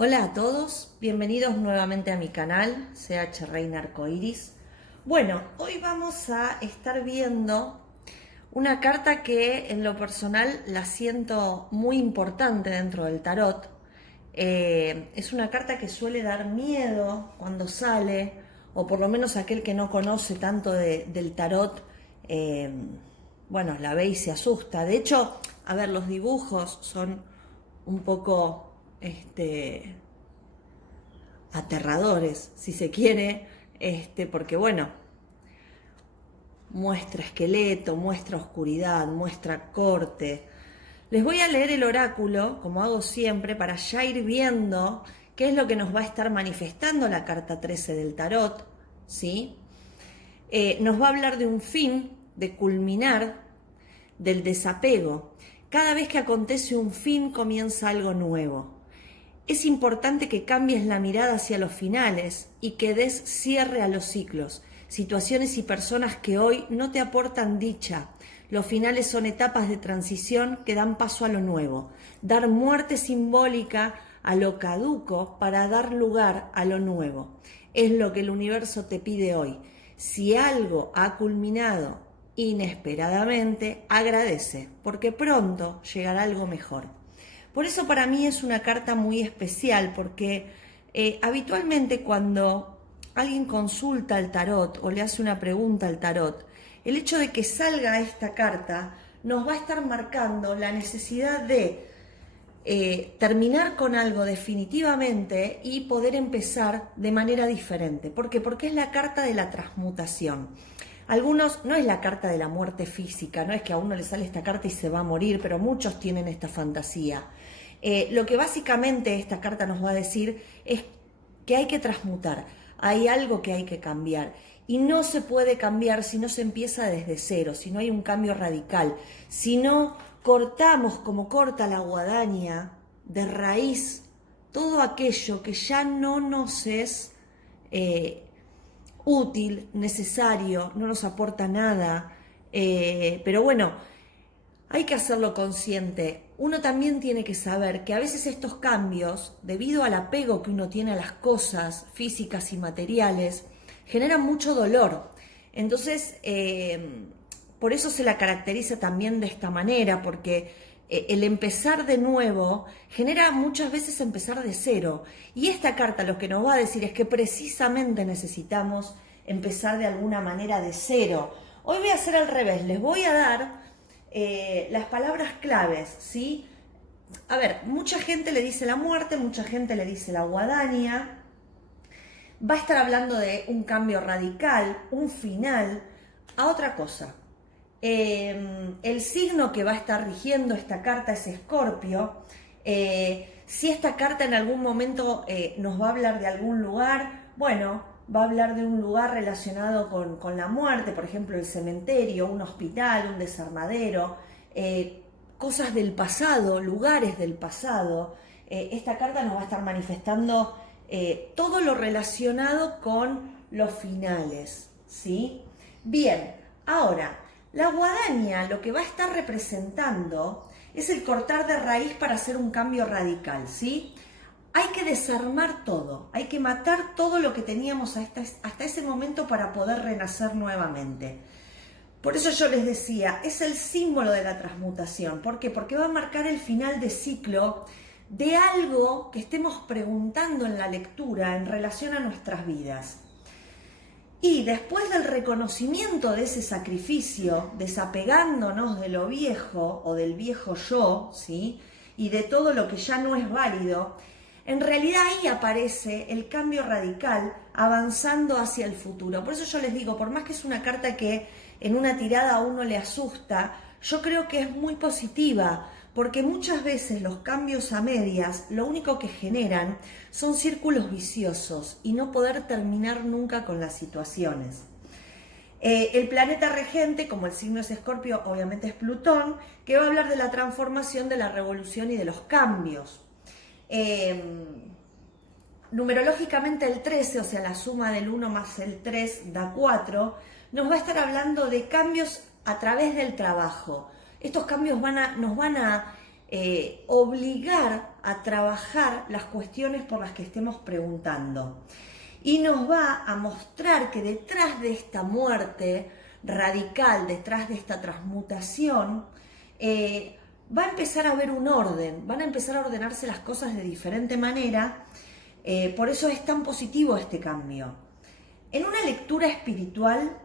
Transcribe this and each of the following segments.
Hola a todos, bienvenidos nuevamente a mi canal, CH Reina Arcoiris. Bueno, hoy vamos a estar viendo una carta que en lo personal la siento muy importante dentro del tarot. Es una carta que suele dar miedo cuando sale, o por lo menos aquel que no conoce tanto del tarot, eh, bueno, la ve y se asusta. De hecho, a ver, los dibujos son un poco, aterradores, si se quiere, porque bueno, muestra esqueleto, muestra oscuridad, muestra corte. Les voy a leer el oráculo, como hago siempre, para ya ir viendo qué es lo que nos va a estar manifestando la carta 13 del tarot, ¿sí? Nos va a hablar de un fin, de culminar, del desapego. Cada vez que acontece un fin comienza algo nuevo. Es importante que cambies la mirada hacia los finales y que des cierre a los ciclos, situaciones y personas que hoy no te aportan dicha. Los finales son etapas de transición que dan paso a lo nuevo. Dar muerte simbólica a lo caduco para dar lugar a lo nuevo. Es lo que el universo te pide hoy. Si algo ha culminado inesperadamente, agradece, porque pronto llegará algo mejor. Por eso para mí es una carta muy especial, porque habitualmente cuando alguien consulta el tarot o le hace una pregunta al tarot, el hecho de que salga esta carta nos va a estar marcando la necesidad de terminar con algo definitivamente y poder empezar de manera diferente. ¿Por qué? Porque es la carta de la transmutación. Algunos, no es la carta de la muerte física, no es que a uno le sale esta carta y se va a morir, pero muchos tienen esta fantasía. Lo que básicamente esta carta nos va a decir es que hay que transmutar, hay algo que hay que cambiar. Y no se puede cambiar si no se empieza desde cero, si no hay un cambio radical, si no cortamos como corta la guadaña de raíz todo aquello que ya no nos es útil, necesario, no nos aporta nada, pero bueno, hay que hacerlo consciente. Uno también tiene que saber que a veces estos cambios, debido al apego que uno tiene a las cosas físicas y materiales, generan mucho dolor. Entonces, por eso se la caracteriza también de esta manera, porque el empezar de nuevo genera muchas veces empezar de cero. Y esta carta lo que nos va a decir es que precisamente necesitamos empezar de alguna manera de cero. Hoy voy a hacer al revés, les voy a dar las palabras claves, ¿sí? A ver, mucha gente le dice la muerte, mucha gente le dice la guadaña. Va a estar hablando de un cambio radical, un final, a otra cosa. El signo que va a estar rigiendo esta carta es Escorpio. Si esta carta en algún momento nos va a hablar de algún lugar, bueno, va a hablar de un lugar relacionado con la muerte, por ejemplo el cementerio, un hospital, un desarmadero, cosas del pasado, lugares del pasado. Esta carta nos va a estar manifestando todo lo relacionado con los finales, ¿sí? Bien, ahora, la guadaña lo que va a estar representando es el cortar de raíz para hacer un cambio radical, ¿sí? Hay que desarmar todo, hay que matar todo lo que teníamos hasta ese momento para poder renacer nuevamente. Por eso yo les decía, es el símbolo de la transmutación. ¿Por qué? Porque va a marcar el final de ciclo de algo que estemos preguntando en la lectura en relación a nuestras vidas. Y después del reconocimiento de ese sacrificio, desapegándonos de lo viejo o del viejo yo, ¿sí? Y de todo lo que ya no es válido, en realidad ahí aparece el cambio radical avanzando hacia el futuro. Por eso yo les digo, por más que es una carta que en una tirada a uno le asusta, yo creo que es muy positiva, porque muchas veces los cambios a medias lo único que generan son círculos viciosos y no poder terminar nunca con las situaciones. El planeta regente, como el signo es Escorpio, obviamente es Plutón, que va a hablar de la transformación, de la revolución y de los cambios. Numerológicamente el 13, o sea la suma del 1 más el 3 da 4, nos va a estar hablando de cambios a través del trabajo. Estos cambios nos van a obligar a trabajar las cuestiones por las que estemos preguntando. Y nos va a mostrar que detrás de esta muerte radical, detrás de esta transmutación, va a empezar a haber un orden, van a empezar a ordenarse las cosas de diferente manera, por eso es tan positivo este cambio. En una lectura espiritual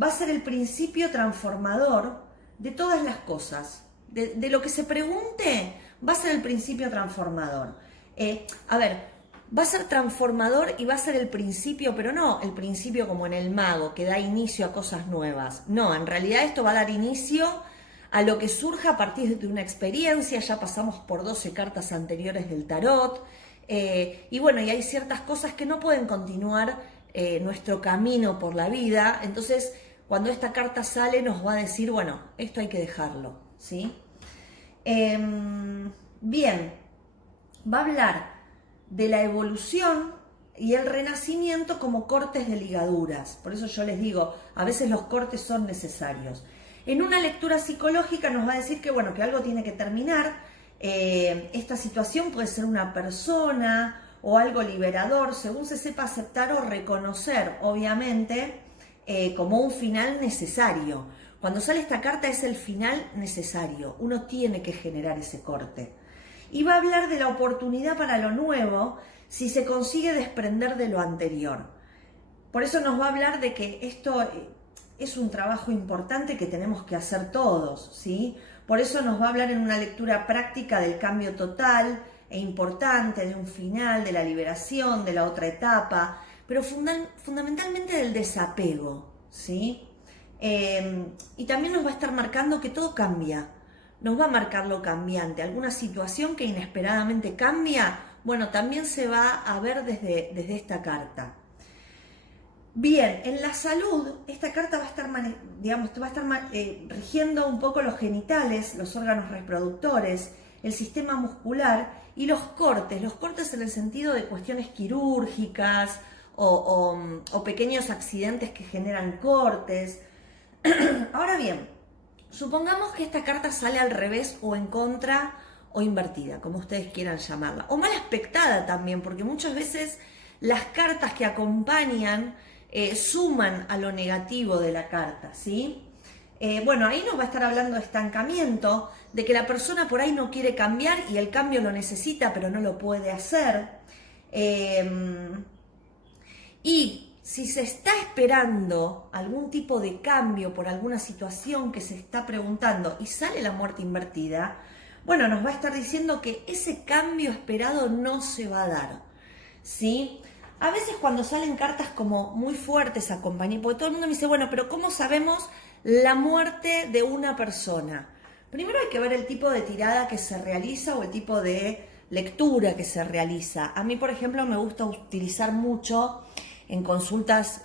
va a ser el principio transformador de todas las cosas, de lo que se pregunte, va a ser el principio transformador. Va a ser transformador y va a ser el principio, pero no el principio como en el mago, que da inicio a cosas nuevas. No, en realidad esto va a dar inicio a lo que surja a partir de una experiencia. Ya pasamos por 12 cartas anteriores del tarot, y bueno, y hay ciertas cosas que no pueden continuar nuestro camino por la vida. Entonces, cuando esta carta sale nos va a decir, bueno, esto hay que dejarlo, ¿sí? Bien, va a hablar de la evolución y el renacimiento como cortes de ligaduras. Por eso yo les digo, a veces los cortes son necesarios. En una lectura psicológica nos va a decir que, bueno, que algo tiene que terminar. Esta situación puede ser una persona o algo liberador, según se sepa aceptar o reconocer, obviamente, como un final necesario. Cuando sale esta carta es el final necesario. Uno tiene que generar ese corte. Y va a hablar de la oportunidad para lo nuevo si se consigue desprender de lo anterior. Por eso nos va a hablar de que esto es un trabajo importante que tenemos que hacer todos, ¿sí? Por eso nos va a hablar en una lectura práctica del cambio total e importante, de un final, de la liberación, de la otra etapa, pero fundamentalmente del desapego, ¿sí? Y también nos va a estar marcando que todo cambia. Nos va a marcar lo cambiante, alguna situación que inesperadamente cambia, bueno, también se va a ver desde esta carta. Bien, en la salud, esta carta va a estar, rigiendo un poco los genitales, los órganos reproductores, el sistema muscular y los cortes en el sentido de cuestiones quirúrgicas o pequeños accidentes que generan cortes. Ahora bien, supongamos que esta carta sale al revés o en contra o invertida, como ustedes quieran llamarla, o mal aspectada también, porque muchas veces las cartas que acompañan suman a lo negativo de la carta, ¿sí? Bueno, ahí nos va a estar hablando de estancamiento, de que la persona por ahí no quiere cambiar y el cambio lo necesita, pero no lo puede hacer. Y si se está esperando algún tipo de cambio por alguna situación que se está preguntando y sale la muerte invertida, bueno, nos va a estar diciendo que ese cambio esperado no se va a dar, ¿sí? A veces cuando salen cartas como muy fuertes acompañadas, porque todo el mundo me dice, bueno, pero ¿cómo sabemos la muerte de una persona? Primero hay que ver el tipo de tirada que se realiza o el tipo de lectura que se realiza. A mí, por ejemplo, me gusta utilizar mucho en consultas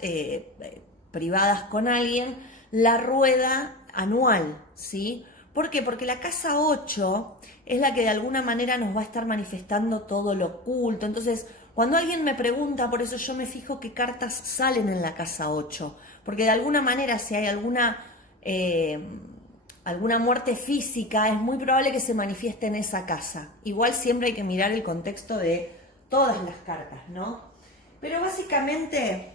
privadas con alguien la rueda anual, ¿sí? ¿Por qué? Porque la casa 8 es la que de alguna manera nos va a estar manifestando todo lo oculto. Entonces, cuando alguien me pregunta, por eso yo me fijo qué cartas salen en la casa 8, porque de alguna manera si hay alguna muerte física, es muy probable que se manifieste en esa casa. Igual siempre hay que mirar el contexto de todas las cartas, ¿no? Pero básicamente,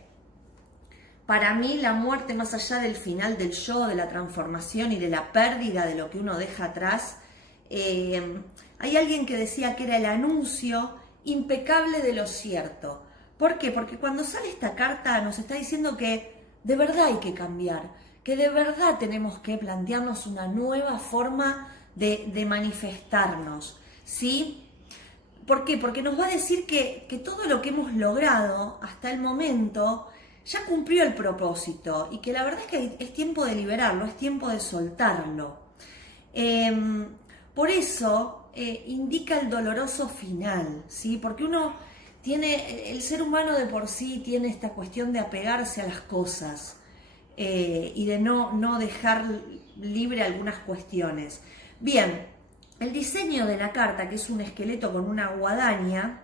para mí la muerte, más allá del final del yo, de la transformación y de la pérdida de lo que uno deja atrás, hay alguien que decía que era el anuncio impecable de lo cierto. ¿Por qué? Porque cuando sale esta carta nos está diciendo que de verdad hay que cambiar, que de verdad tenemos que plantearnos una nueva forma de manifestarnos, ¿sí? ¿Por qué? Porque nos va a decir que todo lo que hemos logrado hasta el momento ya cumplió el propósito y que la verdad es que es tiempo de liberarlo, es tiempo de soltarlo. Por eso indica el doloroso final, ¿sí? Porque el ser humano de por sí tiene esta cuestión de apegarse a las cosas y de no dejar libre algunas cuestiones. Bien, el diseño de la carta, que es un esqueleto con una guadaña,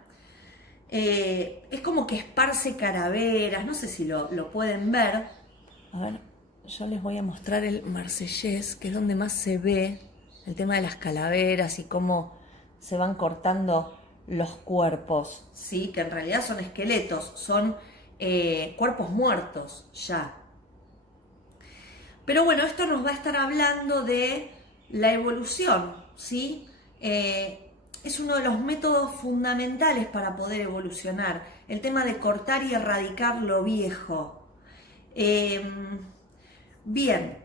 es como que esparce calaveras, no sé si lo pueden ver. A ver, yo les voy a mostrar el marsellés, que es donde más se ve el tema de las calaveras y cómo se van cortando los cuerpos, ¿sí? Que en realidad son esqueletos, son cuerpos muertos ya. Pero bueno, esto nos va a estar hablando de la evolución, ¿sí? Es uno de los métodos fundamentales para poder evolucionar, el tema de cortar y erradicar lo viejo. Bien,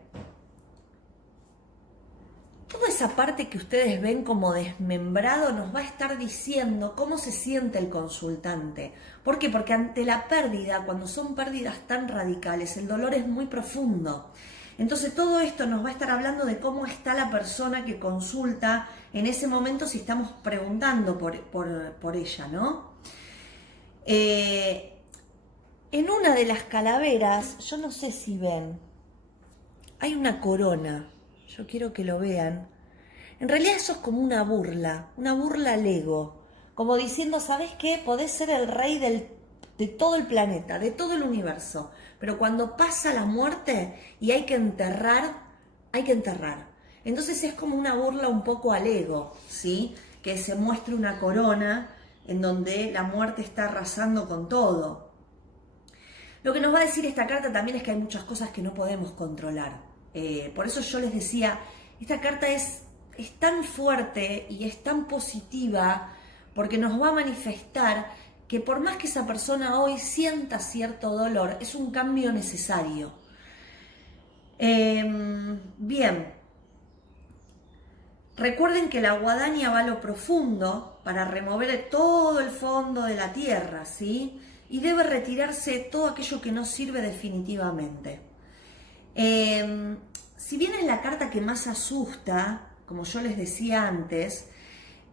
toda esa parte que ustedes ven como desmembrado nos va a estar diciendo cómo se siente el consultante. ¿Por qué? Porque ante la pérdida, cuando son pérdidas tan radicales, el dolor es muy profundo. Entonces todo esto nos va a estar hablando de cómo está la persona que consulta en ese momento si estamos preguntando por ella, ¿no? En una de las calaveras, yo no sé si ven, hay una corona. Yo quiero que lo vean. En realidad eso es como una burla al ego. Como diciendo, ¿sabes qué? Podés ser el rey de todo el planeta, de todo el universo. Pero cuando pasa la muerte y hay que enterrar, hay que enterrar. Entonces es como una burla un poco al ego, ¿sí? Que se muestre una corona en donde la muerte está arrasando con todo. Lo que nos va a decir esta carta también es que hay muchas cosas que no podemos controlar. Por eso yo les decía, esta carta es tan fuerte y es tan positiva porque nos va a manifestar que por más que esa persona hoy sienta cierto dolor, es un cambio necesario. Bien, recuerden que la guadaña va a lo profundo para remover todo el fondo de la tierra, ¿sí? Y debe retirarse todo aquello que no sirve definitivamente. Si bien es la carta que más asusta, como yo les decía antes,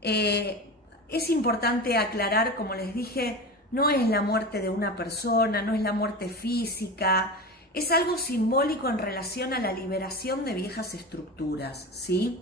es importante aclarar, como les dije, no es la muerte de una persona, no es la muerte física, es algo simbólico en relación a la liberación de viejas estructuras, ¿sí?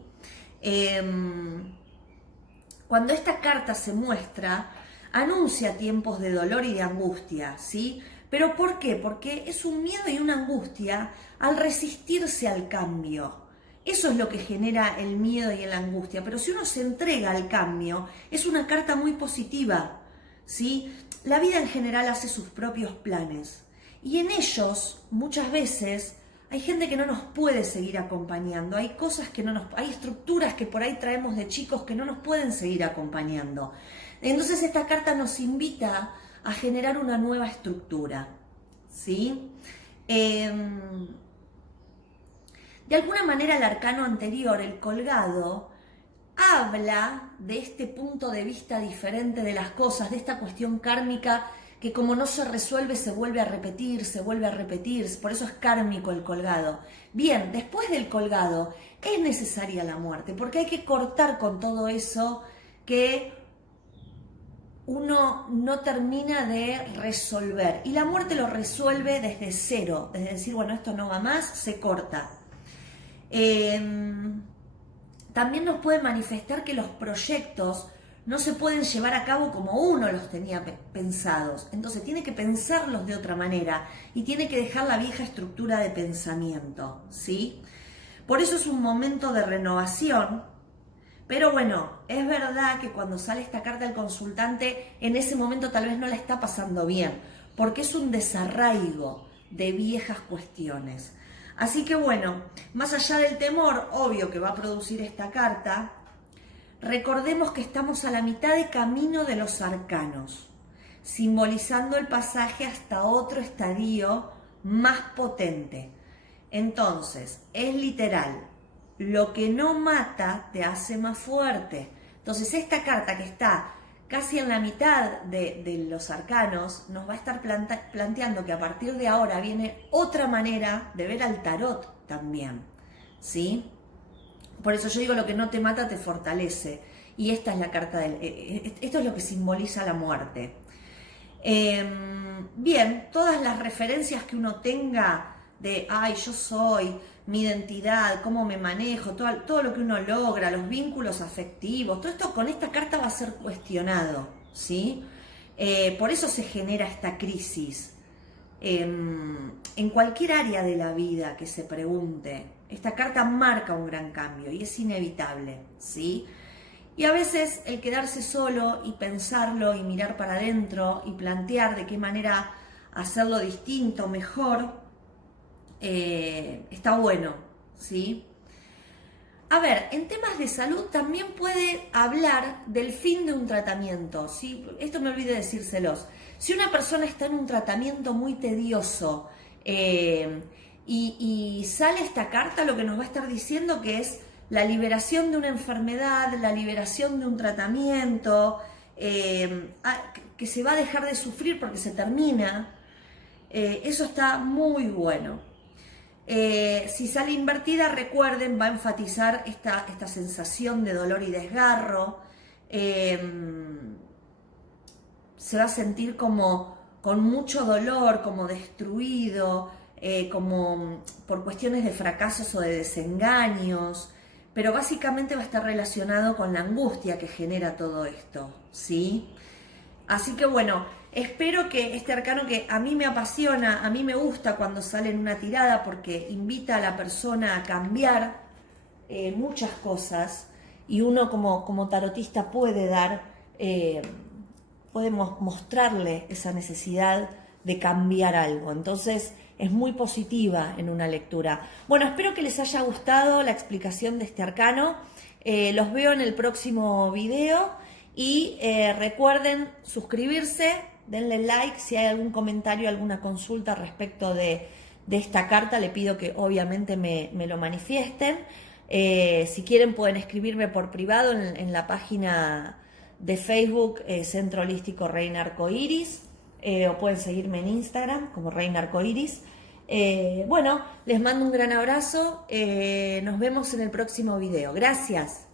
Cuando esta carta se muestra, anuncia tiempos de dolor y de angustia, ¿sí? ¿Pero por qué? Porque es un miedo y una angustia al resistirse al cambio. Eso es lo que genera el miedo y la angustia. Pero si uno se entrega al cambio, es una carta muy positiva, ¿sí? La vida en general hace sus propios planes. Y en ellos, muchas veces, hay gente que no nos puede seguir acompañando. Hay cosas que no nos... Hay estructuras que por ahí traemos de chicos que no nos pueden seguir acompañando. Entonces esta carta nos invita a generar una nueva estructura, ¿sí? De alguna manera el arcano anterior, el colgado, habla de este punto de vista diferente de las cosas, de esta cuestión kármica que como no se resuelve se vuelve a repetir, por eso es kármico el colgado. Bien, después del colgado es necesaria la muerte, porque hay que cortar con todo eso que uno no termina de resolver. Y la muerte lo resuelve desde cero, es decir, bueno, esto no va más, se corta. También nos puede manifestar que los proyectos no se pueden llevar a cabo como uno los tenía pensados. Entonces tiene que pensarlos de otra manera y tiene que dejar la vieja estructura de pensamiento, ¿sí? Por eso es un momento de renovación. Pero bueno, es verdad que cuando sale esta carta al consultante, en ese momento tal vez no la está pasando bien, porque es un desarraigo de viejas cuestiones. Así que bueno, más allá del temor obvio que va a producir esta carta, recordemos que estamos a la mitad de camino de los arcanos, simbolizando el pasaje hasta otro estadio más potente. Entonces, es literal, lo que no mata te hace más fuerte. Entonces, esta carta que está casi en la mitad de los arcanos nos va a estar planteando que a partir de ahora viene otra manera de ver al tarot también, ¿sí? Por eso yo digo, lo que no te mata te fortalece. Y esta es la carta esto es lo que simboliza la muerte. Bien, todas las referencias que uno tenga de, ay, yo soy, mi identidad, cómo me manejo, todo lo que uno logra, los vínculos afectivos, todo esto con esta carta va a ser cuestionado, ¿sí? Por eso se genera esta crisis. En cualquier área de la vida que se pregunte, esta carta marca un gran cambio y es inevitable, ¿sí? Y a veces el quedarse solo y pensarlo y mirar para adentro y plantear de qué manera hacerlo distinto, mejor, está bueno, ¿sí? A ver, en temas de salud también puede hablar del fin de un tratamiento, ¿sí? Esto me olvidé decírselos. Si una persona está en un tratamiento muy tedioso y sale esta carta, lo que nos va a estar diciendo que es la liberación de una enfermedad, la liberación de un tratamiento, que se va a dejar de sufrir porque se termina, eso está muy bueno. Si sale invertida, recuerden, va a enfatizar esta sensación de dolor y desgarro. Se va a sentir como con mucho dolor, como destruido, como por cuestiones de fracasos o de desengaños, pero básicamente va a estar relacionado con la angustia que genera todo esto, ¿sí? Así que bueno, espero que este arcano que a mí me apasiona, a mí me gusta cuando sale en una tirada porque invita a la persona a cambiar muchas cosas y uno como tarotista puede dar, podemos mostrarle esa necesidad de cambiar algo. Entonces es muy positiva en una lectura. Bueno, espero que les haya gustado la explicación de este arcano. Los veo en el próximo video. Y recuerden suscribirse, denle like, si hay algún comentario, alguna consulta respecto de esta carta, le pido que obviamente me lo manifiesten. Si quieren pueden escribirme por privado en la página de Facebook Centro Holístico Reina Arcoiris, o pueden seguirme en Instagram como Reina Arcoiris. Bueno, les mando un gran abrazo, nos vemos en el próximo video. Gracias.